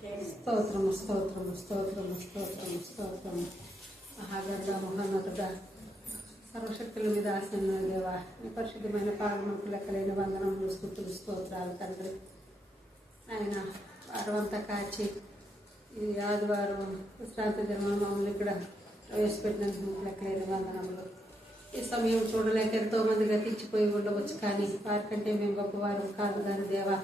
స్తోత్రము స్తోత్రము స్తోత్రము స్తోత్రము స్తోత్రము. మహాగర్భ మహోన్నతుడ, సర్వశక్తుల మీద ఆసన్న దేవా, నీ పరిశుద్ధమైన పాదములకు లెక్కలేని వందనములు, స్తుతులు, స్తోత్రాలు తండ్రి. ఆయన వారమంతా కాచి ఈ ఆదివారం విశ్రాంతి దినం మమ్మల్ని ఇక్కడ ప్రవేశపెట్టినందుకు లెక్కలేని వందనములు. ఈ సమయం చూడలేక ఎంతో మంది గతించిపోయి ఉండవచ్చు, కానీ వారికంటే మేము గొప్పవారు కాదు. దాని దేవా,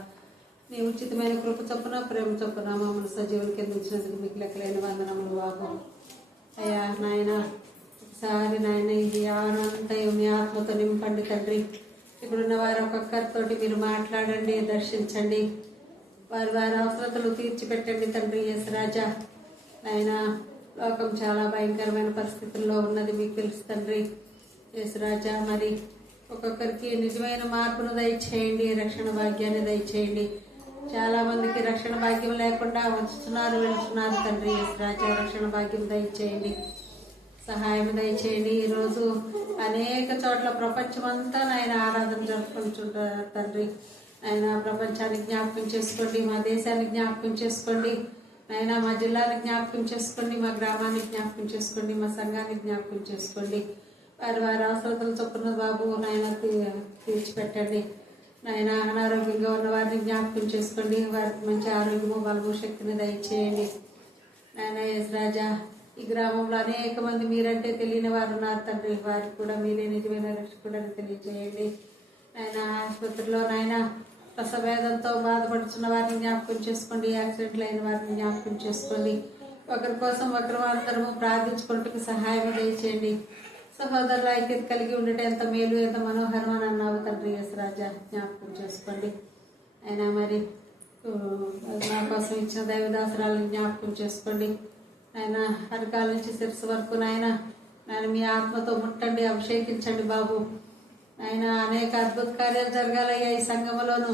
నీ ఉచితమైన కృప చొప్పున ప్రేమ చొప్పున మమ్మల్ని సజీవులు కింద ఉంచినందుకు మీకు లెక్కలేని వందనములు బాబు. అయ్యా నాయన, ఒకసారి నాయన ఇది ఆనందం మీ ఆత్మతో నింపండి తండ్రి. ఇప్పుడున్న వారు ఒక్కొక్కరితోటి మీరు మాట్లాడండి, దర్శించండి, వారి వారి అవసరతలు తీర్చిపెట్టండి తండ్రి. యేసు రాజా, ఆయన లోకం చాలా భయంకరమైన పరిస్థితుల్లో ఉన్నది, మీకు తెలుసు తండ్రి. యేసు రాజా, మరి ఒక్కొక్కరికి నిజమైన మార్పును దయచేయండి, రక్షణ భాగ్యాన్ని దయచేయండి. చాలా మందికి రక్షణ భాగ్యం లేకుండా వస్తున్నారు, వెళ్తున్నారు తండ్రి. యేసు రాజా, రక్షణ భాగ్యం దయచేయండి, సహాయం దయచేయండి. ఈరోజు అనేక చోట్ల ప్రపంచమంతా ఆయన ఆరాధన జరుపుకుంటుంటారు తండ్రి. ఆయన ప్రపంచాన్ని జ్ఞాపకం చేసుకోండి, మా దేశాన్ని జ్ఞాపకం చేసుకోండి, ఆయన మా జిల్లాని జ్ఞాపకం చేసుకోండి, మా గ్రామాన్ని జ్ఞాపకం చేసుకోండి, మా సంఘాన్ని జ్ఞాపకం చేసుకోండి. వారి వారి అవసరతలు చొప్పున బాబు నాయన తీర్చిపెట్టండి. నాయన అనారోగ్యంగా ఉన్న వారిని జ్ఞాపకం చేసుకోండి, వారికి మంచి ఆరోగ్యము, బలము, శక్తిని దయచేయండి. నాయన యేసు రాజా, ఈ గ్రామంలో అనేక మంది మీరంటే తెలియని వారు ఉన్నారు తండ్రి. వారికి కూడా మీరే నిజమైన రక్షకుడని తెలియజేయండి. ఆయన ఆసుపత్రిలో నాయన ప్రసవేదంతో బాధపడుతున్న వారిని జ్ఞాపకం చేసుకోండి, యాక్సిడెంట్లు అయిన వారిని జ్ఞాపకం చేసుకోండి. ఒకరి కోసం ఒకరు అందరము ప్రార్థించుకుంటూ సహాయం దయచేయండి. సహోదరుల ఐక్యత కలిగి ఉండటం ఎంత మేలు, ఎంత మనోహరం అని అన్నావు తండ్రి. యేసు రాజా, జ్ఞాపకం చేసుకోండి. ఆయన మరి నా కోసం ఇచ్చిన దైవదాసరాలను జ్ఞాపకం చేసుకోండి. ఆయన అరకాల నుంచి శిరస్సు వరకు నాయన మీ ఆత్మతో ముట్టండి, అభిషేకించండి బాబు. ఆయన అనేక అద్భుత కార్యాలు జరగాలయ్యా ఈ సంఘములోను.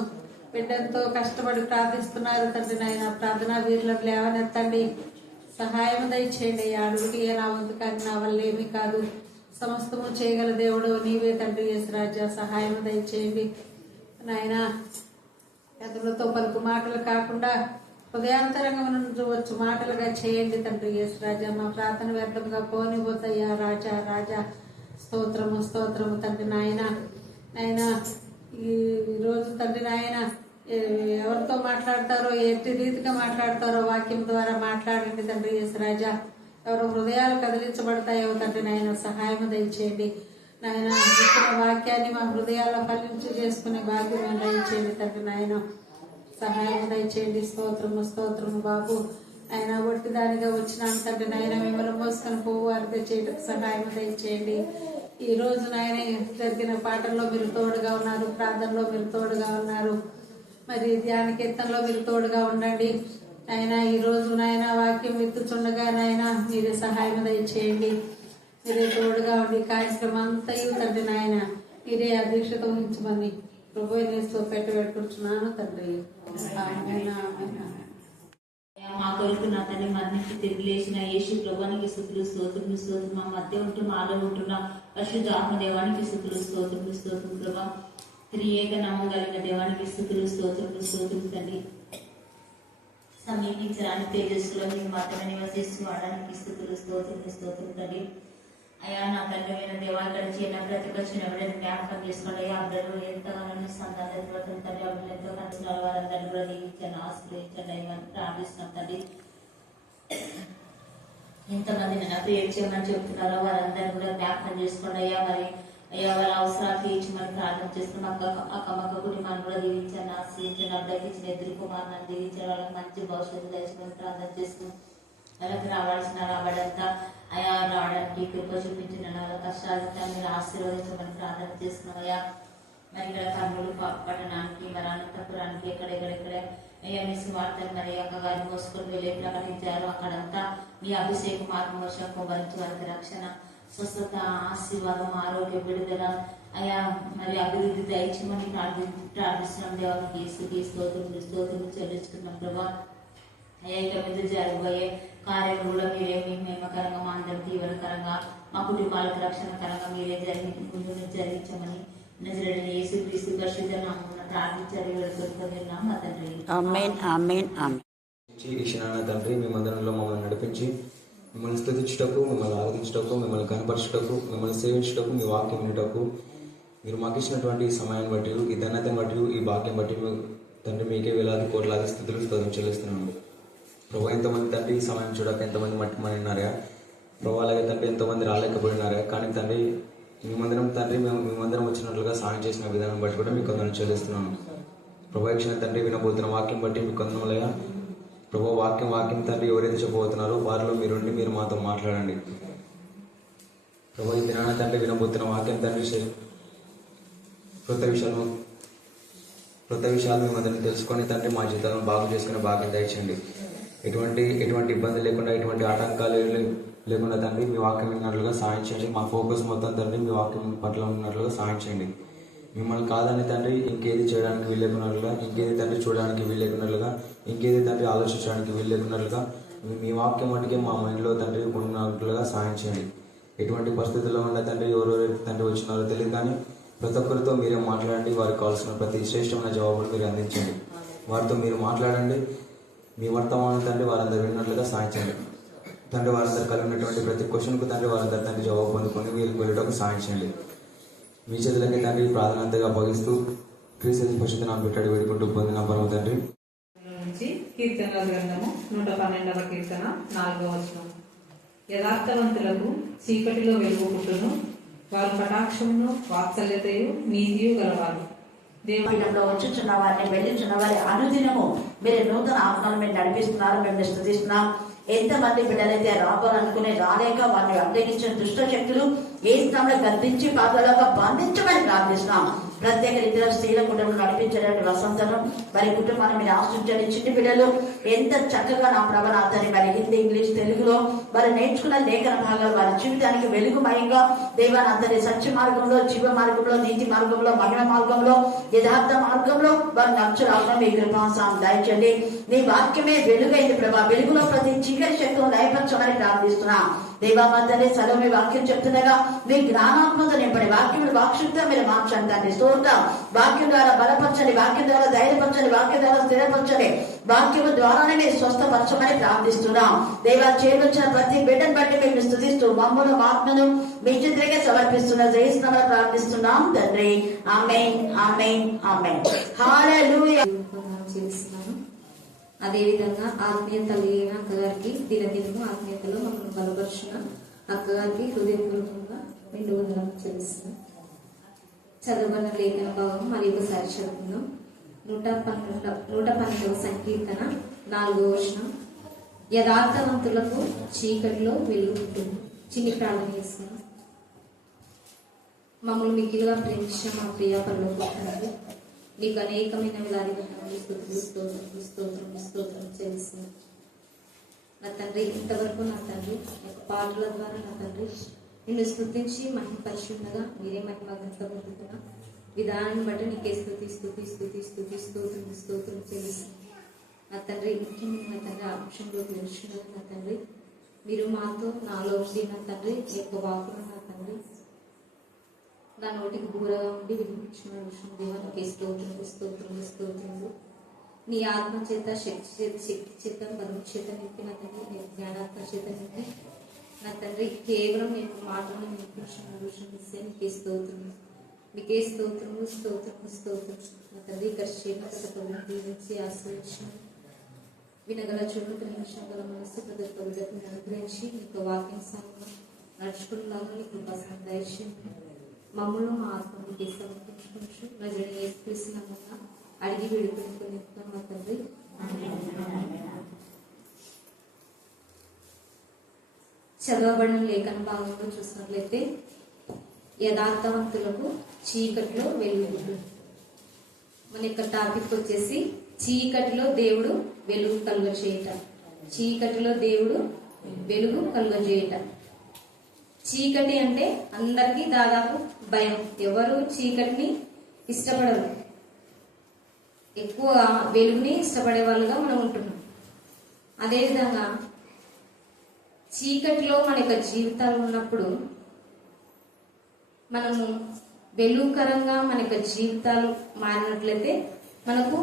బిడ్డంతో కష్టపడి ప్రార్థిస్తున్నారు తండ్రి. నాయన ప్రార్థనా వీరులను లేవనెత్తండి, సహాయం దయచేయండి. అడుగుటి నా వంతు కానీ నా వల్ల ఏమీ కాదు, సమస్తము చేయగల దేవుడు నీవే తండ్రి. యేసు రాజా, సహాయం దయచేయండి. నాయన పెదవులతో పలుకు మాటలు కాకుండా హృదయాంతరంగా వచ్చు మాటలుగా చేయండి తండ్రి. యేసు రాజా, మా ప్రార్థన వ్యర్థంగా పోనిపోతాయా రాజా. రాజా, స్తోత్రము స్తోత్రము తండ్రి. నాయన ఈ రోజు తండ్రి నాయన ఎవరితో మాట్లాడతారో, ఎట్టి రీతిగా మాట్లాడతారో వాక్యం ద్వారా మాట్లాడండి తండ్రి. యేసు రాజా, ఎవరు హృదయాలు కదిలించబడతాయో తండ్రి నాయన సహాయం దయచేయండి. నాయన ఇచ్చిన వాక్యాన్ని మా హృదయాల్లో ఫలించి చేసుకునే భాగ్యం దయచేయండి తండ్రి. నాయన సహాయం దయచేయండి. స్తోత్రము స్తోత్రము బాబు. ఆయన ఒట్టిదానిగా వచ్చినాను తండ్రి. నాయన మిమ్మల్ని మోసుకొని పోవు అర్థ చేయటకు సహాయం దయచేయండి. ఈ రోజు నాయన జరిగిన పాటల్లో మీరు తోడుగా ఉన్నారు, ప్రార్థనలో మీరు తోడుగా ఉన్నారు, మరి ధ్యాన కీర్తనలో మీరు తోడుగా ఉండండి. ఆయన ఈ రోజు నాయన వాక్యం ఎత్తుచుండగా నాయన మీరే సహాయం దయచేయండి, మీరే తోడుగా ఉండి కార్యక్రమం అంతయు తండ్రి నాయన మీరే అధ్యక్షత వహించమని ప్రభువు నేస్తూ పెట్టుకుంటున్నాను తండ్రి. మా కొరకు నా తండ్రి మరణించి తిరిగి లేచిన యేసు ప్రభువానికి స్తుతులు స్తోత్రములు స్తోత్రం. మా మధ్య ఉంటూ మాలో ఉంటున్న పరిశుద్ధ ఆత్మదేవానికి స్తుతులు స్తోత్రములు స్తోత్రం. ప్రభా, త్రియేక నామం కలిగిన దేవానికి స్తుతులు స్తోత్రములు స్తోత్రం తండ్రి. సమీపించడానికి తేజస్సులో మీకు మాత్రమే నివసిస్తూ ఆడడానికి స్థుతులు స్తోత్రములు స్తోత్రం తండ్రి. అయ్యా నా తండ్రి దేవా, ఇక్కడ చిన్న ప్రతి వచ్చిన ఎవరైనా జ్ఞాపకం చేసుకోండి. అయ్యా అబ్బలు ఎంతగానో సంతానం తండ్రి, అబ్బలు ఎంతో కనిపిస్తున్న వారందరినీ కూడా దీవించండి, ఆశ్రయించండి అయ్యని ప్రార్థిస్తున్నాం తండ్రి. ఎంతమంది నన్ను ప్రేమ చేయమని చెప్తున్నారో వారందరినీ కూడా జ్ఞాపకం చేసుకోండి అయ్యా. మరి అయ్యా వారి అవసరాలు తీర్చమని ప్రార్థన చేస్తున్నాం. అక్క కుటుంబాన్ని కూడా దీవించండి, ఆశ్రయించండి. అబ్బాయికి ఇచ్చిన ఎదురు కుమారుని దీవించండి, వాళ్ళకి మంచి భవిష్యత్తు దయచేయమని ప్రార్థన చేస్తున్నాం. వాళ్ళకి రావాల్సిన రాబడంతా అయా రావడానికి కృప చూపించిన వాళ్ళ కష్టాలంతా మీరు ఆశీర్వదించమని ప్రార్థన చేస్తున్నాం అయ్యా. మరి ఇక్కడ కర్నూలు పట్టణానికి, మరి అనంతపురానికి ఎక్కడెక్కడెక్కడ అయ్యా మీ సువార్తను మరి అక్కగారు మోసుకొని వెళ్ళి ప్రకటించారు. అక్కడంతా మీ అభిషేకం ఆత్మవర్షం కుమరించి వారికి రక్షణ, స్వస్థత, ఆశీర్వాదం, ఆరోగ్య, విడుదల అయా మరి అభివృద్ధి దయచేయమని ప్రార్థిస్తున్నాం. దేవానికి యేసుకి స్తోత్రములు చెల్లిస్తున్నాం ప్రభా. అయ్యా ఇక మీద జరగబోయే కార్యము కూడా మీరే మీకు మేమకరంగా, మా అందరికి తీవ్రకరంగా, మా కుటుంబాలకు రక్షణకరంగా మీరే ముందు జరిగించమని నజరేయుడైన యేసుక్రీస్తు పరిశుద్ధ నామమున ప్రార్థించి అడిగి వేడుకొనుచున్నాము తండ్రి. ఆమేన్ ఆమేన్ ఆమేన్. ఈ క్షణాన తండ్రి మీ మందిరంలో మమ్మల్ని నడిపించి మిమ్మల్ని స్తుతించుటకు, మిమ్మల్ని ఆరాధించుటకు, మిమ్మల్ని కనపరచుటకు, మిమ్మల్ని సేవించుటకు, మీ వాక్యం వినుటకు మీరు మాకు ఇచ్చినటువంటి ఈ సమయాన్ని బట్టి, ఈ ధన్యతను బట్టి, ఈ భాగ్యం బట్టి తండ్రి మీకే వేలాది కోట్లాది స్థుతులు స్తోత్రం చెల్లిస్తున్నాము. ప్రభు ఎంతోమంది తండ్రి ఈ సమయం చూడక ఎంతోమంది మట్టిమన్నారా ప్రభు, అలాగే తండ్రి ఎంతోమంది రాలేకపోయినారా, కానీ తండ్రి మీ మందిరం తండ్రి మేము మీ మందిరం వచ్చినట్లుగా సాయం చేసిన విధానం బట్టి కూడా మీకు కొందరు చెల్లిస్తున్నాను. ప్రభు ఇచ్చిన తండ్రి వినబోతున్న వాక్యం బట్టి మీకు కొందరులగా ప్రభు వాక్యం తండ్రి ఎవరైతే చెప్పబోతున్నారో వారిలో మీరుండి మీరు మాతో మాట్లాడండి. ప్రభు ఈ దినాన తండ్రి వినబోతున్న వాక్యం తండ్రి కొత్త విషయాలు మేము అందరినీ తెలుసుకొని తండ్రి మా జీవితాలను బాగు చేసుకునే భాగ్యం దయచేయండి. ఎటువంటి ఇబ్బంది లేకుండా, ఎటువంటి ఆటంకాలు లేకుండా తండ్రి మీ వాక్యం విన్నట్లుగా సాయం చేయండి. మా ఫోకస్ మొత్తం తండ్రి మీ వాక్యం పట్ల ఉన్నట్లుగా సాయం చేయండి. మిమ్మల్ని కాదని తండ్రి ఇంకేది చేయడానికి వీల్లేకున్నట్లుగా, ఇంకేది తండ్రి చూడడానికి వీల్లేకున్నట్లుగా, ఇంకేది తండ్రి ఆలోచించడానికి వీల్లేకున్నట్లుగా మీ వాక్యం మటుకే మా మైండ్లో తండ్రి ఉన్నట్లుగా సాయం చేయండి. ఎటువంటి పరిస్థితుల్లో ఉన్న తండ్రి ఎవరెవరైతే తండ్రి వచ్చినారో తెలియదు, కానీ ప్రతి ఒక్కరితో మీరే మాట్లాడండి. వారికి కావాల్సిన ప్రతి శ్రేష్టమైన జవాబులు మీరు అందించండి. వారితో మీరు మాట్లాడండి. మీ వర్తమానం తండ్రి వారందరూ విన్నట్లుగా సాయించండి. తండ్రి వారందరూ కలిగినటువంటి ప్రతి క్వశ్చన్కు తండ్రి వారందరూ తండ్రి జవాబు పొందుకొని వీరికి వెళ్ళటకు సాయించండి. మీ చేతులకి తండ్రి ప్రార్థన అంతగా అప్పగిస్తూ క్రీస్తు పరిశుద్ధ నామమున పెట్టాడు వేడుకుంటూ పొందిన పరమ తండ్రి. నుంచి కీర్తనల గ్రంథము 112వ కీర్తన 4వ వచనం. యథార్థవంతులకు చీకటిలో వెలుగు పుట్టును, వారు కటాక్షమును వాత్సల్యతయు నీతియు గలవారు. దేవుడిలో వచ్చుచున్న వారిని వెళ్ళుచున్న వారి అనుదినము మీరు నూతన ఆత్మలు మీరు నడిపిస్తున్నారు. మేము స్తుతిస్తున్నాం. ఎంతమంది బిడ్డలైతే రావాలనుకునే రాలేక వారిని అడ్డగించిన దుష్ట శక్తులు ఏ స్థానంలో గర్భించి పాపలాగా బంధించమని ప్రార్థిస్తున్నాం. ప్రత్యేక రీతిలో స్త్రీల కుటుంబం నడిపించడానికి వసంతను వారి కుటుంబాన్ని మీరు ఆశించండి. చిన్న బిడ్డలు ఎంత చక్కగా నా ప్రభ అతని వారి హిందీ, ఇంగ్లీష్, తెలుగులో వారు నేర్చుకున్న లేఖన భాగాలు వారి జీవితానికి వెలుగుమయంగా దేవాన్ని అతని సత్య మార్గంలో, జీవ మార్గంలో, నీతి మార్గంలో, మహిమ మార్గంలో, యథార్థ మార్గంలో వారు నడుచురావడం మీ కృపాసాం దయచండి. నీ వాక్యమే వెలుగైంది ప్రభా. వెలుగులో ప్రతి చీకటి శక్తులు లయపరచమని ప్రార్థిస్తున్నా. దేవా మధ్యనే చదువు మీ వాక్యం చెప్తుండగా మీ జ్ఞానాత్మతో నింపండి. వాక్యం వాక్శుద్ధిగా మీరు మార్చండి తండ్రి. స్తోత్రం. వాక్యం ద్వారా బలపరచండి, వాక్యం ద్వారా ధైర్యపరచండి, వాక్యం ద్వారా స్థిరపరచండి, వాక్యం ద్వారానే మీరు స్వస్థపరచమని ప్రార్థిస్తున్నాం. దేవా చేరువచ్చిన ప్రతి బిడ్డను బట్టి మేము స్తుతిస్తూ మమ్మల్ని ఆత్మను మీ చిత్రకే సమర్పిస్తున్నా జయిస్తున్నామని ప్రార్థిస్తున్నాం తండ్రి. ఆమేన్, ఆమేన్, ఆమేన్. హల్లెలూయా. అదేవిధంగా ఆత్మీయ కలిగిన అక్కగారికి దినదినము ఆత్మీయతలో మమ్మల్ని బలపరుచిన అక్కగారికి హృదయపూర్వకంగా 2 వందనాలు చెల్లిస్తున్నాం. చదవబడిన లేఖన భాగం మరి ఒకసారి చదువుకుందాం. 112వ సంకీర్తన 4వ వచనం. యథార్థవంతులకు చీకటిలో వెలుగు ఉంటుంది. చిన్ని ప్రార్థన చేస్తున్నాం. మమ్మల్ని మిక్కిలుగా ప్రేమించిన మా ప్రియ పరలోకపు మీకు అనేకమైన వేలాది స్తోత్రం చేస్తున్నాం. నా తండ్రి ఇంతవరకు నా తండ్రి పాటల ద్వారా నా తండ్రి నిన్ను స్తుతించి మహిమ పరిశుద్ధంగా మీరే మహిమగంతో పొందుతున్న విధానాన్ని బట్టి నీకే స్తోత్రం చేస్తున్నాం. నా తండ్రి ముఖ్యంగా నా తండ్రి అంశంలోకి వచ్చినది నా తండ్రి మీరు మాతో నాలో ఉండి నా తండ్రి ఎక్కువ వాకులు నా తండ్రి నా నోటికి దూరంగా ఉండి వినిపించిన విషయం దేవానికి స్తోత్రం. నీ ఆత్మ చేత శక్తి చేత బలం చేత నింపి నా తండ్రి, నేను జ్ఞానాత్మ చేత నింపి నా తండ్రి కేవలం నేను మాటలను వినిపించిన విషయం నీకే స్తోత్రం. నా తండ్రి ఇక్కడ దీవించి ఆశ్రయించిన వినగల చూడు నిమిషం గల మనస్సు ప్రతి ఒక్క విధంగా అనుగ్రహించి నీకు వాక్యం సాగు నడుచుకునేలాగా నీకు కృపా దయచేయండి. మమ్మల్ని మా ఆత్మకి సమర్పించుకోవచ్చు ప్రజలు ఏర్పిస్తున్నామన్నా అడిగి విడుకుని మా తండ్రి. చదవబడిన లేఖన భాగంలో చూసినట్లయితే యథార్థవంతులకు చీకటిలో వెలుగు. మన యొక్క టాపిక్ వచ్చేసి చీకటిలో దేవుడు వెలుగు కలుగజేయట. చీకటిలో దేవుడు వెలుగు కలుగజేయట. చీకటి అంటే అందరికీ దాదాపు భయం. ఎవరు చీకటిని ఇష్టపడరు, ఎక్కువ వెలుగుని ఇష్టపడే వాళ్ళుగా మనం ఉంటున్నాం. అదేవిధంగా చీకటిలో మన యొక్క జీవితాలు ఉన్నప్పుడు మనము వెలుగుకరంగా మన యొక్క జీవితాలు మారినట్లయితే మనకు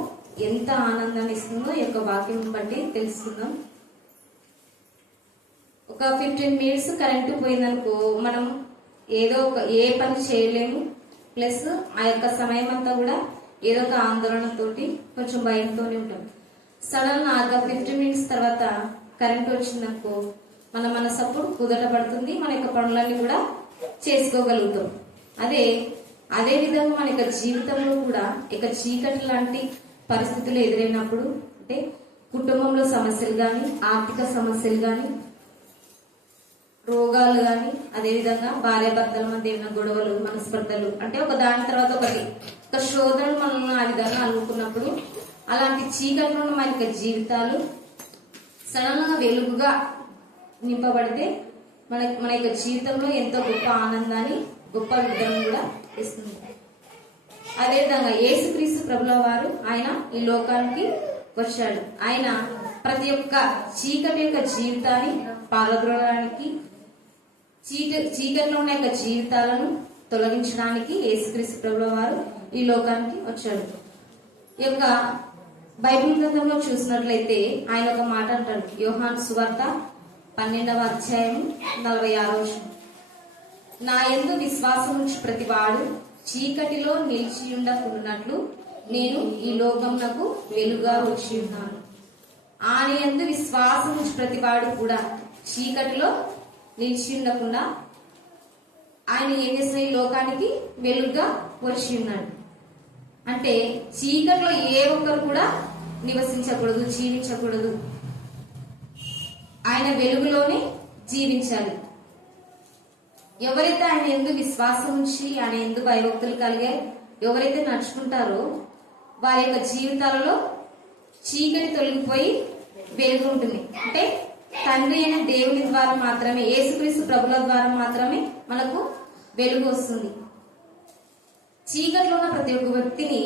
ఎంత ఆనందాన్ని ఇస్తుందో ఈ యొక్క వాక్యం బట్టి తెలుసుకుందాం. ఒక 15 మినిట్స్ కరెంటు పోయిందనుకో మనం ఏ పని చేయలేము. ప్లస్ ఆ యొక్క సమయం అంతా కూడా ఏదో ఒక ఆందోళనతోటి కొంచెం భయంతోనే ఉంటాం. సడన్ గా 15 మినిట్స్ తర్వాత కరెంట్ వచ్చిందనుకో మన మనసు అప్పుడు కుదట పడుతుంది, మన యొక్క పనులన్నీ కూడా చేసుకోగలుగుతాం. అదే విధంగా మన యొక్క జీవితంలో కూడా ఇక చీకటి లాంటి పరిస్థితులు ఎదురైనప్పుడు, అంటే కుటుంబంలో సమస్యలు కానీ, ఆర్థిక సమస్యలు కానీ, రోగాలు కానీ, అదేవిధంగా భార్యాభర్తల మధ్య ఏమైనా గొడవలు, మనస్పర్ధలు, అంటే ఒక దాని తర్వాత ఒకటి ఒక శోధనలు మనల్ని ఆ విధంగా అనుకున్నప్పుడు, అలాంటి చీకట్లో మన యొక్క జీవితాలు సడన్ గా వెలుగుగా నింపబడితే మన యొక్క జీవితంలో ఎంతో గొప్ప ఆనందాన్ని, గొప్ప విధానం కూడా ఇస్తుంది. అదేవిధంగా యేసుక్రీస్తు ప్రభుల వారు ఆయన ఈ లోకానికి వచ్చాడు. ఆయన ప్రతి ఒక్క చీకటి యొక్క జీవితాన్ని పారద్రోలడానికి, చీకటిలో ఉన్న యొక్క జీవితాలను తొలగించడానికి యేసుక్రీస్తు ప్రభుల వారు ఈ లోకానికి వచ్చాడు. ఈ యొక్క బైబిల్ గ్రంథంలో చూసినట్లయితే ఆయన ఒక మాట అంటాడు. యోహాను సువార్త 12వ అధ్యాయం 46వ వచనం, నా యందు విశ్వాసం ఉంచి ప్రతివాడు చీకటిలో నిలిచి ఉండకున్నట్లు నేను ఈ లోకమునకు వెలుగుగా వచ్చి ఉన్నాను. ఆయన యందు విశ్వాసం ఉంచి ప్రతివాడు కూడా చీకటిలో నిలిచి ఉండకుండా ఆయన ఏం చేసిన ఈ లోకానికి వెలుగుగా వచ్చి ఉన్నాడు. అంటే చీకటిలో ఏ ఒక్కరు కూడా నివసించకూడదు, జీవించకూడదు. ఆయన వెలుగులోనే జీవించాలి. ఎవరైతే ఆయన యందు విశ్వాసం ఉంచి ఆయన యందు భయభక్తులు కలిగే ఎవరైతే నడుచుకుంటారో వారి యొక్క జీవితాలలో చీకటి తొలగిపోయి వెలుగు ఉంటుంది. అంటే తండ్రి అయిన దేవుని ద్వారా మాత్రమే, యేసుక్రీస్తు ప్రభుల ద్వారా మాత్రమే మనకు వెలుగు వస్తుంది. చీకటిలో ఉన్న ప్రతి ఒక్క వ్యక్తిని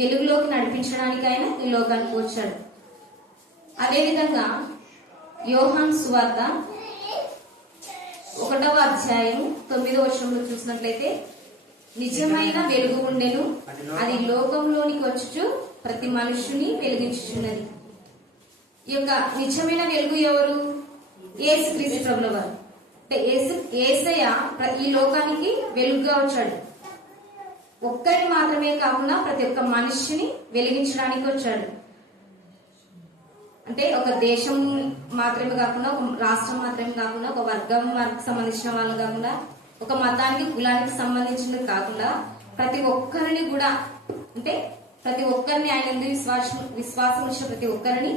వెలుగులోకి నడిపించడానికి ఆయన ఈ లోకానికి వచ్చాడు. అదేవిధంగా యోహాను సువార్త 1వ అధ్యాయం 9వ వచనంలో చూసినట్లయితే, నిజమైన వెలుగు ఉండెను, అది లోకంలోనికి వచ్చుచు ప్రతి మనుషుని వెలిగించుచున్నది. ఈ యొక్క నిజమైన వెలుగు ఎవరు? యేసుక్రీస్తు ప్రభుల వారు. అంటే యేసయ్య ఈ లోకానికి వెలుగుగా వచ్చాడు. ఒక్కరిని మాత్రమే కాకుండా ప్రతి ఒక్క మనిషిని వెలిగించడానికి వచ్చాడు. అంటే ఒక దేశం మాత్రమే కాకుండా, ఒక రాష్ట్రం మాత్రమే కాకుండా, ఒక వర్గం వారికి సంబంధించిన వాళ్ళు కాకుండా, ఒక మతానికి, కులానికి సంబంధించినది కాకుండా ప్రతి ఒక్కరిని కూడా, అంటే ప్రతి ఒక్కరిని ఆయన విశ్వాసం ఉంచిన ప్రతి ఒక్కరిని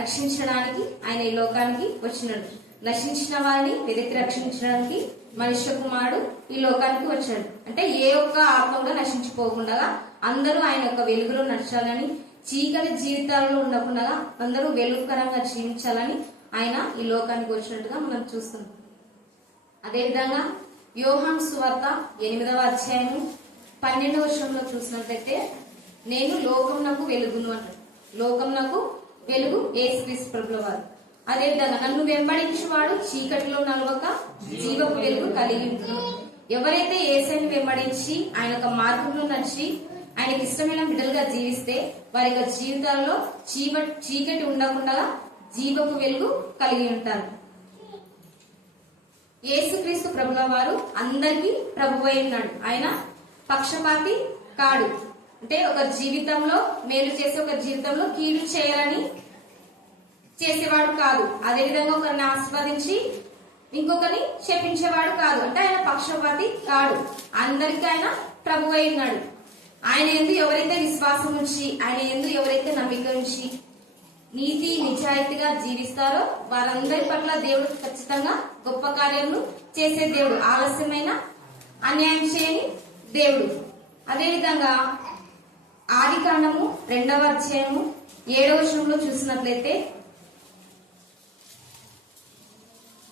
రక్షించడానికి ఆయన ఈ లోకానికి వచ్చినాడు. నశించిన వారిని వెతికి రక్షించడానికి మనుష్య కుమారుడు ఈ లోకానికి వచ్చాడు. అంటే ఏ ఒక్క ఆత్మ కూడా నశించిపోకుండా అందరూ ఆయన యొక్క వెలుగులో నడచాలని, చీకటి జీవితాల్లో ఉండకుండా అందరూ వెలుగుకరంగా జీవించాలని ఆయన ఈ లోకానికి వచ్చినట్టుగా మనం చూస్తున్నాం. అదేవిధంగా యోహాను సువార్త 8వ అధ్యాయము 12వ వచనంలో చూసినట్లయితే, నేను లోకమునకు వెలుగును అంటాడు. లోకమునకు వెలుగు యేసుక్రీస్తు ప్రభుల వారు. అదేవిధంగా నన్ను వెంబడించువాడు చీకటిలో నడవక జీవపు వెలుగు కలిగి ఉంటును. ఎవరైతే యేసుని వెంబడించి ఆయన యొక్క మార్గంలో నడిచి ఆయనకి ఇష్టమైన బిడ్డలుగా జీవిస్తే వారి యొక్క జీవితాల్లో చీకటి ఉండకుండా జీవపు వెలుగు కలిగి ఉంటారు. యేసుక్రీస్తు ప్రభుల వారు అందరికీ ప్రభువు అయి ఉన్నాడు. ఆయన పక్షపాతి కాడు. అంటే ఒక జీవితంలో మేలు చేసి ఒక జీవితంలో కీడు చేయాలని చేసేవాడు కాదు. అదేవిధంగా ఒకరిని ఆస్వాదించి ఇంకొకరిని శపించేవాడు కాదు. అంటే ఆయన పక్షపాతి కాడు. అందరికీ ఆయన ప్రభువు అయి ఉన్నాడు. ఆయన యందు ఎవరైతే విశ్వాసం ఉంచి, ఆయన యందు ఎవరైతే నమ్మిక ఉంచి నీతి నిజాయితీగా జీవిస్తారో వారందరి పట్ల దేవుడు ఖచ్చితంగా గొప్ప కార్యములు చేసే దేవుడు, ఆలస్యమైన అన్యాయం చేయని దేవుడు. అదేవిధంగా ఆదికాండము 2వ అధ్యాయము 7వ వచనంలో చూసినట్లయితే,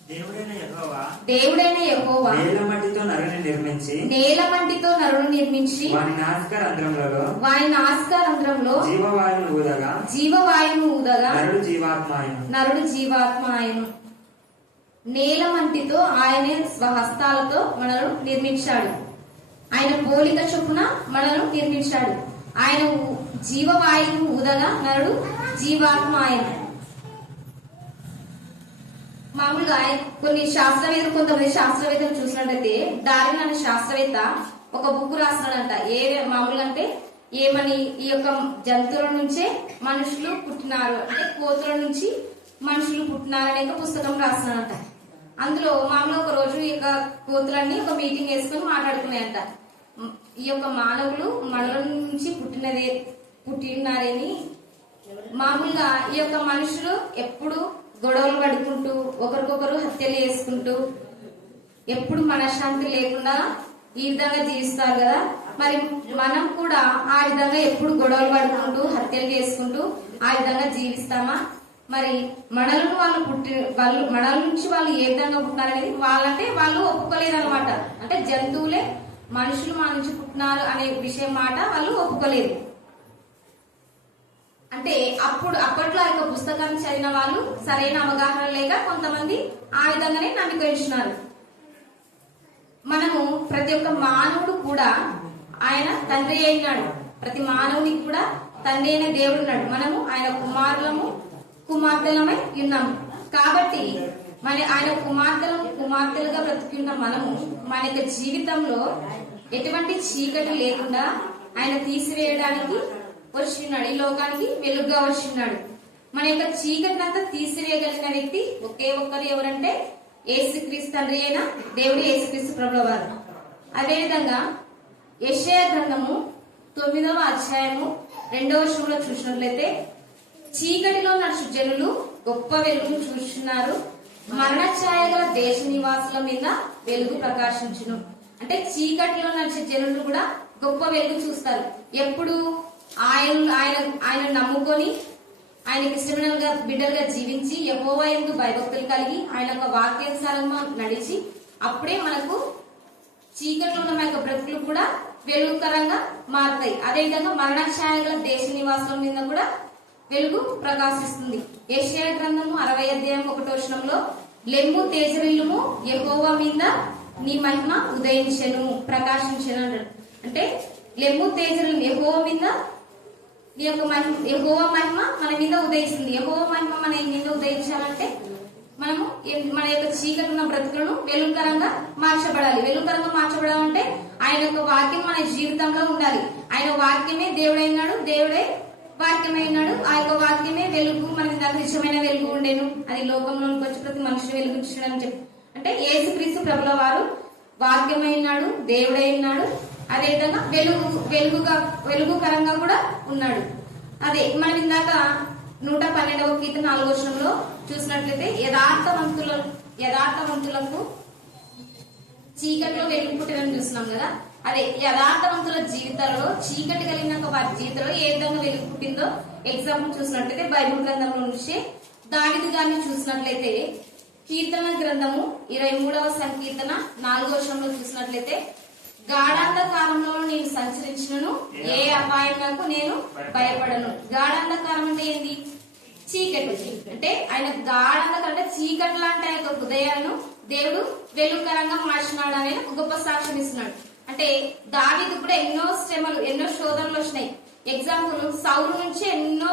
దేవుడైన యెహోవా నేల మట్టితో నరుని నిర్మించి వాని నాసికారంధ్రములో జీవవాయువును ఊదగా నరుడు జీవాత్మ ఆయను. నేల మట్టితో ఆయన స్వహస్తాలతో మనను నిర్మించాడు. ఆయన పోలిక చొప్పున మనను నిర్మించాడు. ఆయన జీవవాయువు ఊదగా నరుడు జీవాత్మ ఆయన. మామూలుగా కొన్ని శాస్త్రవేత్తలు, కొంతమంది శాస్త్రవేత్తలు చూసినట్టయితే డార్విన్ అనే శాస్త్రవేత్త ఒక బుక్ రాస్తున్నాడంట. మామూలుగా అంటే ఏమని, ఈ యొక్క జంతువుల నుంచే మనుషులు పుట్టినారు, అంటే కోతుల నుంచి మనుషులు పుట్టినారు అనే పుస్తకం రాస్తున్నాడంట. అందులో మామూలుగా ఒక రోజు ఈ యొక్క కోతులన్నీ ఒక మీటింగ్ వేసుకొని మాట్లాడుకున్నాయంట. ఈ యొక్క మానవులు మనల నుంచి పుట్టినారని, మామూలుగా ఈ యొక్క మనుషులు ఎప్పుడు గొడవలు పడుకుంటూ ఒకరికొకరు హత్యలు చేసుకుంటూ ఎప్పుడు మనశ్శాంతి లేకుండా ఈ విధంగా జీవిస్తారు కదా. మరి మనం కూడా ఆ విధంగా ఎప్పుడు గొడవలు పడుకుంటూ హత్యలు చేసుకుంటూ ఆ విధంగా జీవిస్తామా? మరి మనలను మనల నుంచి వాళ్ళు ఏ విధంగా పుట్టినారనేది వాళ్ళంటే వాళ్ళు ఒప్పుకోలేరు అనమాట. అంటే జంతువులే మనుషులు మన నుంచి పుట్టినారు అనే విషయం మాట వాళ్ళు ఒప్పుకోలేరు. అంటే అప్పట్లో ఆ యొక్క పుస్తకాన్ని చదివిన వాళ్ళు సరైన అవగాహన లేక కొంతమంది ఆ విధంగానే నమ్మికొచ్చినారు. మనము ప్రతి ఒక్క మానవుడు కూడా ఆయన తండ్రి అయినాడు. ప్రతి మానవునికి కూడా తండ్రి అయిన దేవుడు ఉన్నాడు. మనము ఆయన కుమార్తెలమై ఉన్నాము. కాబట్టి ఆయన కుమార్తెలుగా బ్రతికున్న మనము మన యొక్క జీవితంలో ఎటువంటి చీకటి లేకుండా ఆయన తీసివేయడానికి వచ్చినాడు. ఈ లోకానికి వెలుగుగా వచ్చినాడు. మన యొక్క చీకటిని అంతా తీసివేయగలిగిన వ్యక్తి ఒకే ఒక్కరు ఎవరంటే యేసుక్రీస్తు తండ్రి అయిన దేవుడు యేసుక్రీస్తు ప్రభుల వారు. అదేవిధంగా యెషయా గ్రంథము 9వ అధ్యాయము 2వ వచనంలో చూసినట్లయితే, చీకటిలో నడుచు జనులు గొప్ప వెలుగును చూస్తున్నారు, మరణ ఛాయ గల దేశ నివాసుల మీద వెలుగు ప్రకాశించును. అంటే చీకటిలో నడిచే జనులు కూడా గొప్ప వెలుగు చూస్తారు. ఎప్పుడు ఆయన నమ్ముకొని ఆయనకి ఇష్టమైన బిడ్డలుగా జీవించి యెహోవా యందు భయభక్తులు కలిగి ఆయన యొక్క వాక్యానుసారంగా నడిచి అప్పుడే మనకు చీకట్లో ఉన్న యొక్క బ్రతుకులు కూడా వెలుగుకరంగా మారుతాయి. అదేవిధంగా మరణ ఛాయ గల దేశ నివాసుల మీద కూడా వెలుగు ప్రకాశిస్తుంది. యెషయా గ్రంథము 60వ అధ్యాయం 1వ వచనంలో, లెమ్ము తేజరిల్లుము, యెహోవా మీద నీ మహిమ ఉదయించెను ప్రకాశించెను అన్నాడు. అంటే లెమ్ము తేజరిల్లు, యెహోవా మీద నీ యొక్క యెహోవా మహిమ మన మీద ఉదయిస్తుంది. యెహోవా మహిమ మన మీద ఉదయించాలంటే మనము మన యొక్క చీకటి ఉన్న బ్రతుకులను వెలుగుకరంగా మార్చబడాలి. వెలుగుకరంగా మార్చబడాలంటే ఆయన యొక్క వాక్యం మన జీవితంలో ఉండాలి. ఆయన వాక్యమే దేవుడైనాడు, దేవుడే వాక్యమైనాడు. ఆ యొక్క వాక్యమే వెలుగు, మనకి దాని నిజమైన వెలుగు ఉండేను. అది లోకంలోకి వచ్చి ప్రతి మనిషిని వెలుగుచ్చాడు అని చెప్పి, అంటే యేసుక్రీస్తు ప్రభుల వారు వాక్యమైనాడు, దేవుడైనాడు. అదేవిధంగా వెలుగుకరంగా కూడా ఉన్నాడు. అదే మనం ఇందాక 112వ కీర్తన 4వ వచనంలో చూసినట్లయితే, యథార్థవంతులకు చీకటిలో వెలుగు పుట్టినని చూస్తున్నాం కదా. అదే యథార్థవంతుల జీవితాలలో చీకటి కలిగిన వారి జీవితంలో ఏ విధంగా వెలుగు పుట్టిందో ఎగ్జాంపుల్ చూసినట్లయితే బైబిల్ గ్రంథంలో నుంచి దావీదు గారిని చూసినట్లయితే, కీర్తన గ్రంథము 23వ సంకీర్తన 4వ వచనంలో చూసినట్లయితే, గాఢాంధకారంలో నేను సంచరించినను ఏ అపాయమునకు నేను భయపడను. గాఢాంధకారం అంటే ఏంది? చీకటి. అంటే ఆయన గాఢాంధకారం అంటే చీకటి లాంటి ఆయన హృదయాలను దేవుడు వెలుగుకరంగా మార్చినాడు అనే గొప్ప సాక్ష్యం ఇస్తున్నాడు. అంటే దావీదు కూడా ఎన్నో శ్రమలు, ఎన్నో శోధనలు వచ్చినాయి. ఎగ్జాంపుల్, సౌలు నుంచి ఎన్నో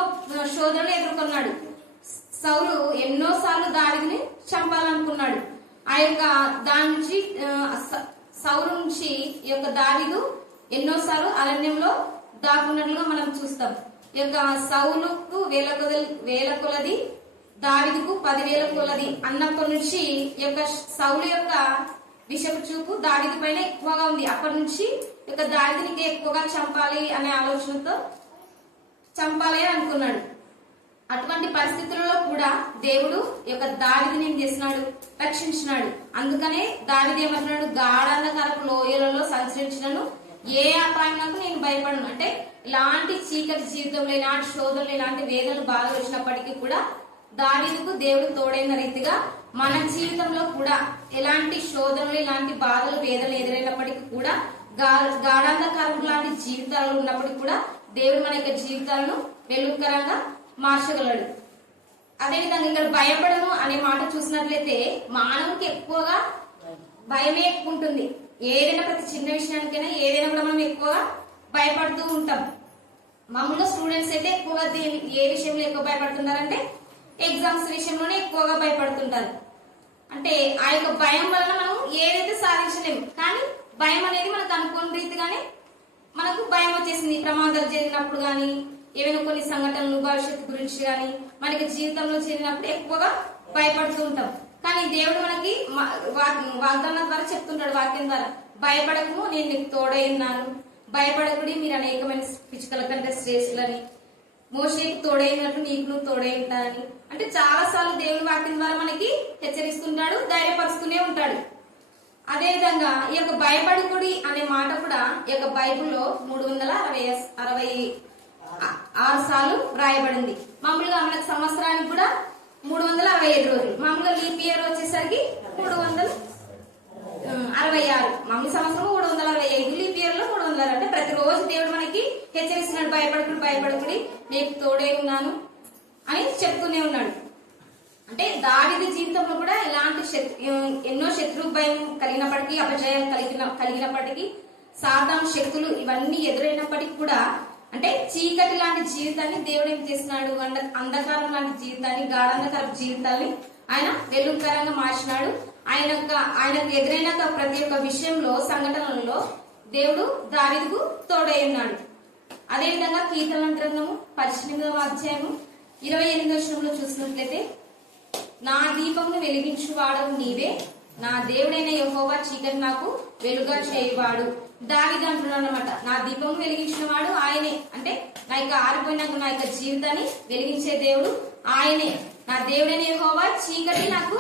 శోధనలు ఎదుర్కొన్నాడు. సౌలు ఎన్నో సార్లు దావీదుని చంపాలనుకున్నాడు. ఆ యొక్క దాని నుంచి సౌలు నుంచి ఈ యొక్క దావీదు ఎన్నోసార్లు అరణ్యంలో దాక్కున్నట్లుగా మనం చూస్తాం. ఈ యొక్క సౌలుకు 1000 కొలది, దావీదుకు 10,000 కొలది అన్నప్పటి నుంచి ఈ యొక్క సౌలు యొక్క విషపు చూపు దావీదు పైన ఎక్కువగా ఉంది. అప్పటి నుంచి ఈ యొక్క దావీదునికి ఎక్కువగా చంపాలి అనే ఆలోచనతో చంపాలి అని అనుకున్నాడు. అటువంటి పరిస్థితులలో కూడా దేవుడు ఈ యొక్క దావీదుని ఏం చేసినాడు? రక్షించినాడు. అందుకనే దావీదు ఏమంటున్నాడు? గాఢాంధకారపు లోయలలో సంచరించినను ఏ అపాయమునకు నేను భయపడను. అంటే ఇలాంటి చీకటి జీవితంలో, ఇలాంటి శోధనలు, ఇలాంటి వేదనలు బాధలు వచ్చినప్పటికీ కూడా దావీదుకు దేవుడు తోడైన రీతిగా మన జీవితంలో కూడా ఎలాంటి శోధనలు, ఇలాంటి బాధలు, వేదనలు ఎదురైనప్పటికీ కూడా గాఢాంధకారం లాంటి జీవితాలు ఉన్నప్పటికీ కూడా దేవుడు మన యొక్క జీవితాలను వెలుగుకరంగా మార్చగలడు. అదేవిధంగా ఇక్కడ భయపడను అనే మాట చూసినట్లయితే, మానవునికి ఎక్కువగా భయమే ఎక్కువ ఉంటుంది. ఏదైనా ప్రతి చిన్న విషయానికైనా ఏదైనా కూడా మనం ఎక్కువగా భయపడుతూ ఉంటాం. మామూలుగా స్టూడెంట్స్ అయితే ఎక్కువగా ఏ విషయంలో ఎక్కువ భయపడుతున్నారంటే ఎగ్జామ్స్ విషయంలోనే ఎక్కువగా భయపడుతుంటారు. అంటే ఆ యొక్క భయం వలన మనం ఏదైతే సాధించలేము. కానీ భయం అనేది మనకు అనుకోని రీతిగానే మనకు భయం వచ్చేసింది. ప్రమాదాలు జరిగినప్పుడు కానీ, ఏవైనా కొన్ని సంఘటనలు భవిష్యత్తు గురించి కానీ మనకి జీవితంలో జరిగినప్పుడు ఎక్కువగా భయపడుతూ ఉంటాం. కానీ దేవుడు మనకి వాగ్దానం ద్వారా చెప్తుంటాడు, వాక్యం ద్వారా, భయపడకము, నేను నీకు తోడై ఉన్నాను, భయపడకుడి, మీరు అనేకమైన పిచ్చుకల కంటే శ్రేష్ఠులని, మోషేకి తోడైనట్లు నీకు నువ్వు తోడై ఉంటానని. అంటే చాలా సార్లు దేవుని వాక్యం ద్వారా మనకి హెచ్చరిస్తుంటాడు, ధైర్యపరుస్తూనే ఉంటాడు. అదే విధంగా ఈ యొక్క భయపడకుడి అనే మాట కూడా ఈ యొక్క బైబిల్లో 366 సార్లు రాయబడింది. మామూలుగా మనకు సంవత్సరానికి కూడా 365 రోజులు. మామూలుగా లీప్ ఇయర్ వచ్చేసరికి 366. మామూలు సంవత్సరం 365, లీప్ ఇయర్ లో 300. అంటే ప్రతిరోజు దేవుడు మనకి హెచ్చరిస్తున్నాడు, భయపడకుడి భయపడకుడి, నేను తోడై ఉన్నాను అని చెప్తూనే ఉన్నాడు. అంటే దావీదు జీవితంలో కూడా ఇలాంటి ఎన్నో శత్రు భయం కలిగినప్పటికీ, అపజయం కలిగినప్పటికీ, సాతాను శక్తులు ఇవన్నీ ఎదురైనప్పటికీ కూడా, అంటే చీకటి లాంటి జీవితాన్ని దేవుడు ఏం చేస్తున్నాడు, అంధకారం లాంటి జీవితాన్ని, గాఢంధకార జీవితాన్ని ఆయన వెలుగుకరంగా మార్చినాడు. ఆయనకు ఎదురైన ప్రతి ఒక్క విషయంలో, సంఘటనలలో దేవుడు దావీదుకు తోడై ఉన్నాడు. అదే విధంగా కీర్తనల గ్రంథము 18వ అధ్యాయము 28వ వచనంలో చూసినట్లయితే, నా దీపమును వెలిగించు వాడవు నీవే, నా దేవుడైన యెహోవా చీకటి నాకు వెలుగా చేయవాడు. దావీదు అంటున్నాడు అనమాట, నా దీపం వెలిగించిన వాడు ఆయనే. అంటే నా యొక్క ఆరిపోయిన నా యొక్క జీవితాన్ని వెలిగించే దేవుడు ఆయనే. నా దేవుడైన యెహోవా చీకటి నాకు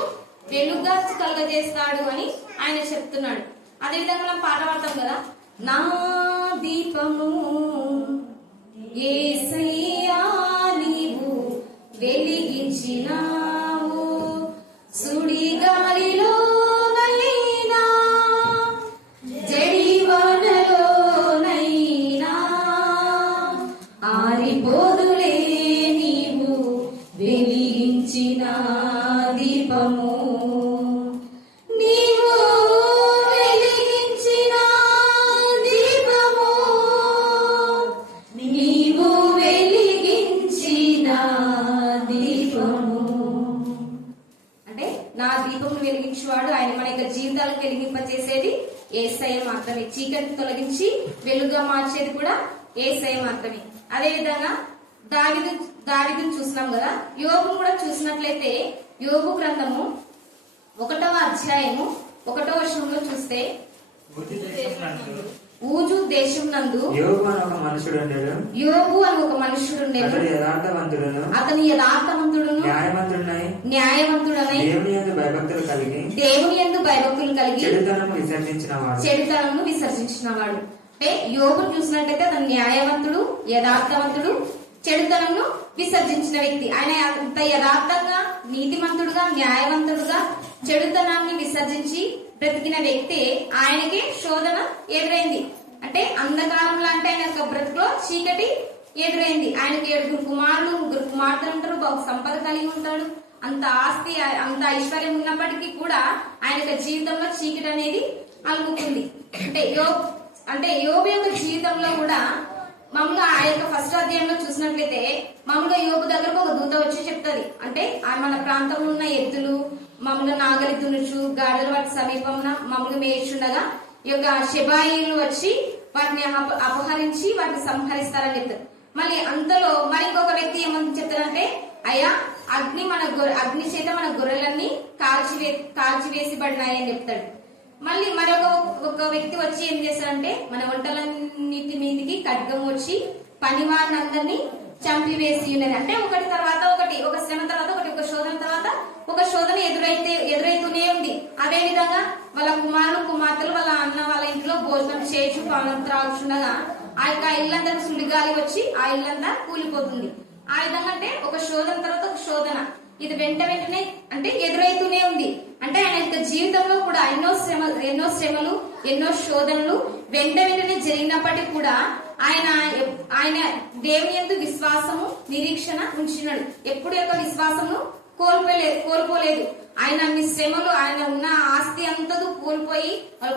వెలుగుగా కలుగజేస్తాడు అని ఆయన చెప్తున్నాడు. అదేవిధంగా మనం పాట పాడతాం కదా, నా దీపము యేసయ్యా నీవు వెలిగించినావు, సుడి గాలిలోనైనా జడివానలోనైనా ఆరిపోదులే నీవు వెలిగించిన దీపము, నీవు వెలిగించిన దీపము, నీవు వెలిగించిన దీపము. అంటే నా దీపము వెలిగించేవాడు ఆయన. మన యొక్క జీవితాలకు వెలిగింపచేసేది యేసయ్య మాత్రమే. చీకటిని తొలగించి వెలుగుగా మార్చేది కూడా యేసయ్య మాత్రమే. అదే విధంగా దావీదును చూసినాం కదా. యోబు కూడా చూసినట్లయితే, యోబు గ్రంథము 1వ అధ్యాయము 1వ వచనంలో చూస్తే, ఊజు దేశం నందు యోబు అని ఒక మనుషుడు ఉండేను, అతని యథార్థవంతుడును న్యాయవంతుడనై దేవుని యందు భయభక్తులు కలిగి చెడుతనమును విసర్జించినవాడు. అంటే యోబును చూసినట్లయితే అతను న్యాయవంతుడు, యథార్థవంతుడు, చెడుతనమును విసర్జించిన వ్యక్తి. ఆయన అంత యథార్థంగా, నీతిమంతుడుగా, న్యాయవంతుడుగా చెడుతనాన్ని విసర్జించి బ్రతికిన వ్యక్తి. ఆయనకి శోధన ఎదురైంది. అంటే అంధకారం లాంటి ఆయన యొక్క బ్రతుకులో చీకటి ఎదురైంది. ఆయనకి 7 కుమారులు, 3 కుమార్తెలు ఉంటారు, బహు సంపద కలిగి ఉంటాడు, అంత ఆస్తి, అంత ఐశ్వర్యం ఉన్నప్పటికీ కూడా ఆయన యొక్క జీవితంలో చీకటి అనేది అలుముకుంది. అంటే యోబు యొక్క జీవితంలో కూడా మామూలుగా ఆ యొక్క 1వ అధ్యాయంలో చూసినట్లయితే, మామూలుగా యోబు దగ్గరకు ఒక దూత వచ్చి చెప్తుంది. అంటే మన ప్రాంతంలో ఉన్న ఎద్దులు మామూలుగా నాగలి దునుచు గాడిదల వాటి సమీపంలో మామూలుగా మేయిచుండగా ఈ యొక్క శెబాయిలు వచ్చి వాటిని అపహరించి వాటిని సంహరిస్తారని చెప్తారు. మళ్ళీ అంతలో మరి ఇంకొక వ్యక్తి ఏమని చెప్తారంటే, అయ్యా అగ్ని చేత మన గొర్రెలన్నీ కాల్చివేసిబడినాయి అని చెప్తాడు. మళ్ళీ ఒక వ్యక్తి వచ్చి ఏం చేస్తాడంటే, మన ఒంటలన్నిటి మీదకి ఖడ్గం వచ్చి పనివారినందరినీ చంపివేసి ఉన్నది. అంటే ఒకటి తర్వాత ఒకటి, ఒక శ్రమ తర్వాత ఒకటి, ఒక శోధన తర్వాత ఒక శోధన ఎదురైతూనే ఉంది. అదే విధంగా వాళ్ళ కుమార్తెలు వాళ్ళ అన్న వాళ్ళ ఇంట్లో భోజనం చేసి పానం త్రాగుచుండగా ఆ యొక్క ఇల్లంతా సుడిగాలి వచ్చి ఆ ఇల్లంతా కూలిపోతుంది. ఆ విధంగా అంటే ఒక శోధన తర్వాత ఒక శోధన, ఇది వెంటనే అంటే ఎదురైతూనే ఉంది. అంటే ఆయన యొక్క జీవితంలో కూడా ఎన్నో శ్రమలు, ఎన్నో శోధనలు వెంటనే జరిగినప్పటికీ కూడా ఆయన దేవుని యందు విశ్వాసము, నిరీక్షణ ఉంచినాడు. ఎప్పుడు యొక్క విశ్వాసము కోల్పోలేదు. ఆయన అన్ని శ్రమలు, ఆయన ఉన్న ఆస్తి అంతా కోల్పోయి వాళ్ళ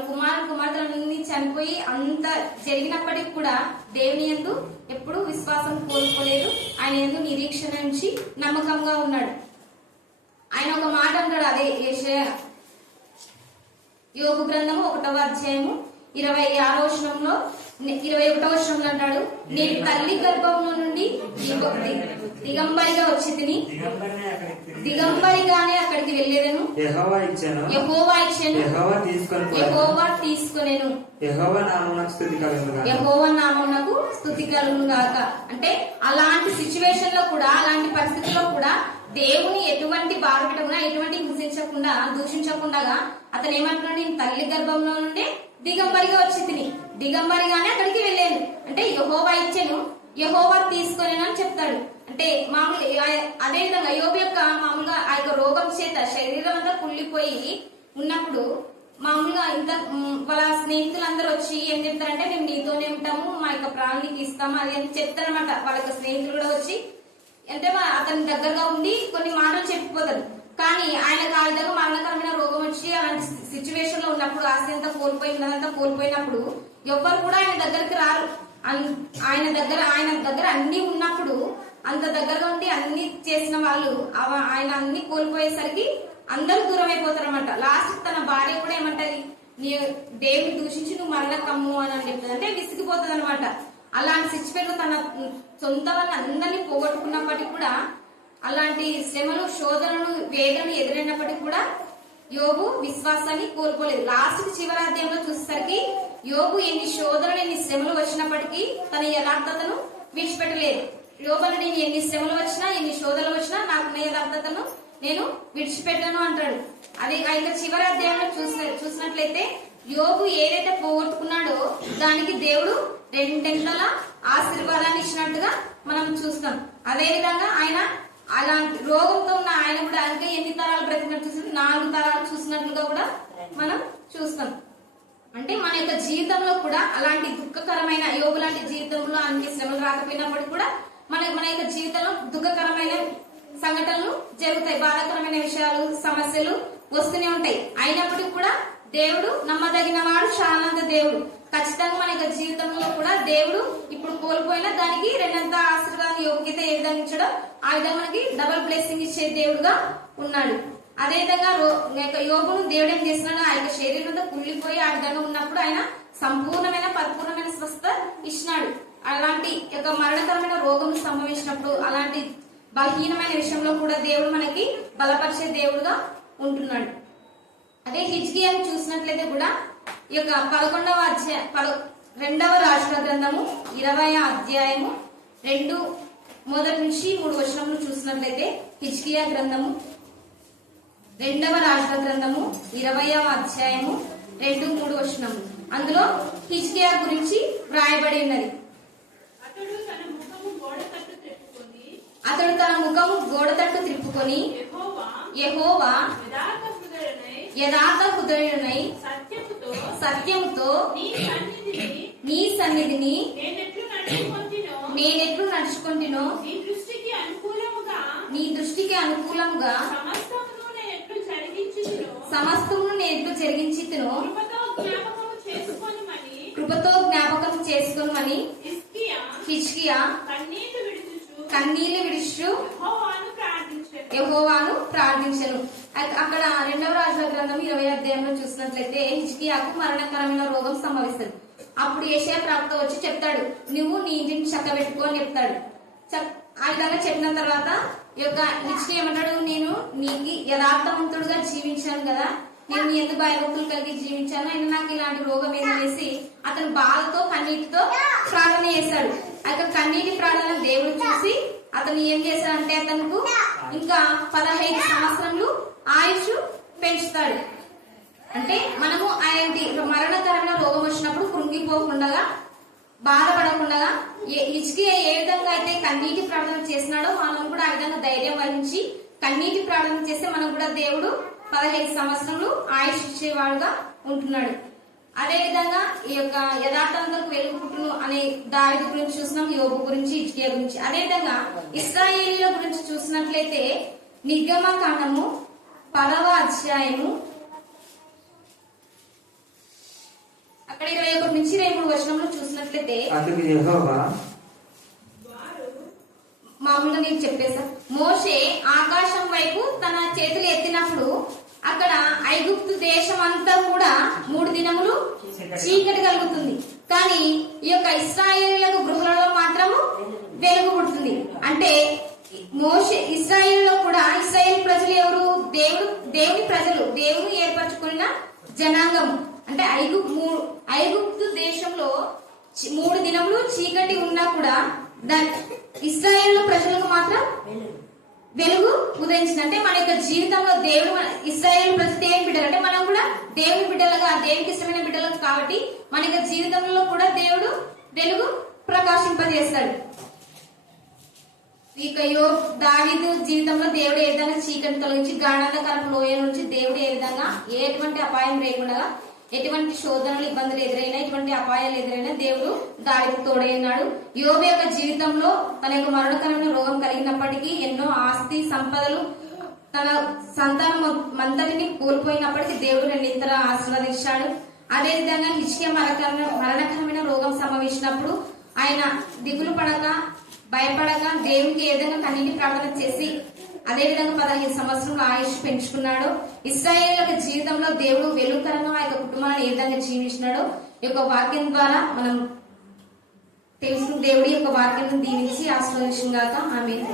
కుమార్తెలన్నీ చనిపోయి అంత జరిగినప్పటికీ కూడా దేవుని యందు ఎప్పుడు విశ్వాసం కోల్పోలేదు. ఆయన యందు నిరీక్షణ ఉంచి నమ్మకంగా ఉన్నాడు. ఆయన ఒక మాట అంటాడు, అదే యోబు గ్రంథము 1వ అధ్యాయము 21వ వచనంలో అంటాడు, నేను తల్లి గర్భంలో నుండి దిగంబరిగా వచ్చి తిని దిగంబరిగానే అక్కడికి వెళ్ళేదను. యెహోవా ఇచ్చెను, యెహోవా తీసుకొనెను, యెహోవా నామమునకు స్తుతి కలుగును గాక. అంటే అలాంటి సిచ్యువేషన్ లో కూడా, అలాంటి పరిస్థితుల్లో కూడా దేవుని ఎటువంటి బాధ పెట్టకుండా, ఎటువంటి హింసించకుండా, దూషించకుండా అతను ఏమంటున్నాడు, నేను తల్లి గర్భంలో నుండి దిగంబరిగా వచ్చి తిని దిగంబరిగానే అక్కడికి వెళ్ళాను. అంటే యెహోవా ఇచ్చెను, యెహోవా తీసుకొనేను అని చెప్తాడు. అంటే మామూలుగా అదే విధంగా యోబు యొక్క మామూలుగా ఆ యొక్క రోగం చేత శరీరం అంతా కుళ్ళిపోయి ఉన్నప్పుడు మామూలుగా ఇంత వాళ్ళ స్నేహితులందరూ వచ్చి ఏం చెప్తారంటే, మేము నీతోనే ఉంటాము, మా యొక్క ప్రాణానికి ఇస్తాము అది అని చెప్తారనమాట. వాళ్ళ యొక్క స్నేహితులు కూడా వచ్చి అంటే అతని దగ్గరగా ఉండి కొన్ని మాటలు చెప్పిపోతారు. కానీ ఆయనకు ఆ విధంగా మరణకరమైన రోగం వచ్చి అలాంటి సిచ్యువేషన్ లో ఉన్నప్పుడు, ఆస్తి అంతా ఉన్నదంతా కోల్పోయినప్పుడు ఎవ్వరు కూడా ఆయన దగ్గరికి రారు. ఆయన దగ్గర అన్ని ఉన్నప్పుడు, అంత దగ్గరగా ఉండి అన్ని చేసిన వాళ్ళు ఆయన అన్ని కోల్పోయేసరికి అందరూ దూరం అయిపోతారు అనమాట. లాస్ట్ తన భార్య కూడా ఏమంటది, నీ దేవుని దూషించి నువ్వు మరణ కమ్ము అని చెప్తుంది. అంటే విసిగిపోతుంది అనమాట. అలాంటి సిచ్యువేషన్ తన సొంత వాళ్ళని అందరినీ పోగొట్టుకున్నప్పటికీ కూడా, అలాంటి శ్రమలు, శోధనలు, వేదనలు ఎదురైనప్పటికీ కూడా యోబు విశ్వాసాన్ని కోల్పోలేదు. లాస్ట్ చివరి అధ్యాయంలో చూసేసరికి యోబు ఎన్ని శోధనలు, ఎన్ని శ్రమలు వచ్చినప్పటికీ తన యథార్థతను విడిచిపెట్టలేదు. యోబుని నేను ఎన్ని శ్రమలు వచ్చినా, ఎన్ని శోధనలు వచ్చినా నాకు యథార్థతను నేను విడిచిపెట్టాను అంటాడు. అది ఇంకా చివరి అధ్యాయంలో చూసినట్లయితే యోబు ఏదైతే పోగొట్టుకున్నాడో దానికి దేవుడు రెండింతల ఆశీర్వాదాన్ని ఇచ్చినట్టుగా మనం చూస్తాం. అదే విధంగా ఆయన అలాంటి రోగంతో ఉన్న ఆయన కూడా ఇంకా ఎన్ని తరాలు బ్రతికినట్టు చూసి 4 తరాలు చూసినట్లుగా కూడా మనం చూస్తాం. అంటే మన యొక్క జీవితంలో కూడా అలాంటి దుఃఖకరమైన, యోబు లాంటి జీవితంలో అన్ని శ్రమలు రాకపోయినప్పటికీ కూడా మన యొక్క జీవితంలో దుఃఖకరమైన సంఘటనలు జరుగుతాయి, బాధాకరమైన విషయాలు, సమస్యలు వస్తూనే ఉంటాయి. అయినప్పటికీ కూడా దేవుడు నమ్మదగిన వాడు, శానంత దేవుడు. ఖచ్చితంగా మన యొక్క జీవితంలో కూడా దేవుడు ఇప్పుడు కోల్పోయినా దానికి రెండంత ఆశీర్వాదం యోగ్యత ఏ విధంగా ఇచ్చాడో ఆ విధంగా మనకి డబుల్ బ్లెస్సింగ్ ఇచ్చే దేవుడుగా ఉన్నాడు. అదే విధంగా యోబును దేవుడు ఏం చేస్తున్నాడు, ఆ యొక్క శరీరంతో కుళ్ళిపోయి ఆ విధంగా ఉన్నప్పుడు ఆయన సంపూర్ణమైన పరిపూర్ణమైన స్వస్థత ఇచ్చినాడు. అలాంటి యొక్క మరణకరమైన రోగం సంభవించినప్పుడు, అలాంటి బలహీనమైన విషయంలో కూడా దేవుడు మనకి బలపరిచే దేవుడుగా ఉంటున్నాడు. అదే హిజ్కియాను చూసినట్లయితే కూడా ఈ యొక్క 11వ అధ్యాయం 2వ రాజుల గ్రంథము 20వ అధ్యాయము 2-3 వచనములు చూసినట్లయితే హిజ్కియా గ్రంథము 2వ రాజుల గ్రంథము 20వ అధ్యాయము 2-3 వచనములు. అందులో హిజ్కియా గురించి వ్రాయబడి ఉన్నది. అతడు తన ముఖము గోడ తట్టు త్రిప్పుకొని యెహోవా యథార్థ హృదయుడనై సత్యముతో నీ సన్నిధిని నేనెట్లు నడుచుకుంటునో నీ దృష్టికి అనుకూలంగా సమస్తమును నేను ఎట్లు జరిగించుతునో కృపతో జ్ఞాపకం చేసుకోమని హిజ్కియా కన్నీళ్లు విడుచు యెహోవాను ప్రార్థించెను. అక్కడ 2వ రాజుల గ్రంథం 20వ అధ్యాయంలో చూసినట్లయితే హిజ్కియాకు మరణకరమైన రోగం సంభవిస్తుంది. అప్పుడు యెషయా ప్రవక్త వచ్చి చెప్తాడు, నువ్వు నీ ఇంటిని చక్కబెట్టుకో అని చెప్తాడు. ఆ విధంగా చెప్పిన తర్వాత ఈ యొక్క హిజ్కియా ఏమంటాడు, నేను నీకు యథార్థవంతుడుగా జీవించాను కదా, నేను నీ ఎందుకు భయభక్తులు కలిగి జీవించాను, అయినా నాకు ఇలాంటి రోగం ఏదనేసి అతను బాధతో కన్నీటితో ప్రార్థన చేశాడు. ఆ యొక్క కన్నీటి ప్రార్థన దేవుడు చూసి అతను ఏం చేశాడంటే అతనుకు ఇంకా 15 సంవత్సరములు ఆయుష్ పెంచుతాడు. అంటే మనము ఆయనకి మరణకరమైన రోగం వచ్చినప్పుడు కృంగిపోకుండా, బాధపడకుండా హిజ్కియా ఏ విధంగా అయితే కన్నీటి ప్రార్థన చేసినాడో మనం కూడా ఆ విధంగా ధైర్యం వహించి కన్నీటి ప్రార్థన చేస్తే మనం కూడా దేవుడు 15 సంవత్సరములు ఆయుష్ ఇచ్చేవాడుగా ఉంటున్నాడు. అదే విధంగా ఈ యొక్క యథార్థవంతులకు వెలుగు పుట్టును అనే దావీదు గురించి చూసినాం, యోబు గురించి, హిజ్కియా గురించి. అదే విధంగా ఇశ్రాయేలీయుల గురించి చూసినట్లయితే నిర్గమకాండము 10వ అధ్యాయము అక్కడ 21 నుంచి 23 వచనంలో చూసినట్లయితే అందుకు యెహోవా మామూలుగా నేను చెప్పేసా. మోషే ఆకాశం వైపు తన చేతులు ఎత్తినప్పుడు అక్కడ ఐగుప్తు దేశం అంతా కూడా 3 దినములు చీకటి కలుగుతుంది. కానీ ఈ యొక్క ఇశ్రాయేలీయులకు గృహాలలో మాత్రము వెలుగు పుడుతుంది. అంటే మోషే ఇశ్రాయేలులో కూడా ఇశ్రాయేల్ ప్రజలు ఎవరు? దేవుని ప్రజలు, దేవుని ఏర్పరచుకున్న జనాంగం. అంటే ఐగుప్తు దేశంలో 3 దినములు చీకటి ఉన్నా కూడా ఇశ్రాయేల్ ప్రజలకు మాత్రం వెలుగు ఉదయించింది. అంటే మన యొక్క జీవితంలో దేవుడు ఇశ్రాయేల్ ప్రజలు దేవుని బిడ్డలు, అంటే మనం కూడా దేవుని బిడ్డలుగా, దేవునికి ఇష్టమైన బిడ్డలు కాబట్టి మన యొక్క జీవితంలో కూడా దేవుడు వెలుగు ప్రకాశింపజేస్తాడు. ఇక దావీదు జీవితంలో దేవుడు ఏ విధంగా చీకటి తొలగించి గాఢాంధకారపు లోయ నుంచి దేవుడు ఏ విధంగా ఎటువంటి అపాయం లేకుండా, ఎటువంటి శోధనలు ఇబ్బందులు ఎదురైనా, ఎటువంటి అపాయాలు ఎదురైనా దేవుడు దావీదుకు తోడై ఉన్నాడు. యోబు యొక్క జీవితంలో తన యొక్క మరణకరమైన రోగం కలిగినప్పటికీ ఎన్నో ఆస్తి సంపదలు, తన సంతానం అంతటిని కోల్పోయినప్పటికీ దేవుడు రెండింతల ఆశీర్వదించాడు. అదే విధంగా హిజ్కియా మరణకరమైన రోగం సంభవించినప్పుడు ఆయన దిగులు పడక, భయపడక దేవునికి ఏ విధంగా కన్నీటి ప్రార్థన చేసి అదే విధంగా 15 సంవత్సరంలో ఆయుష్ పెంచుకున్నాడు. ఇశ్రాయేలీయుల జీవితంలో దేవుడు వెలుగుకరంగా ఆ యొక్క కుటుంబాన్ని ఏ విధంగా జీవించినాడో ఈ యొక్క వాక్యం ద్వారా మనం తెలుసుకుని దేవుడి యొక్క వాక్యాన్ని దీవించి ఆశీర్వదించుగాక. ఆమేన్.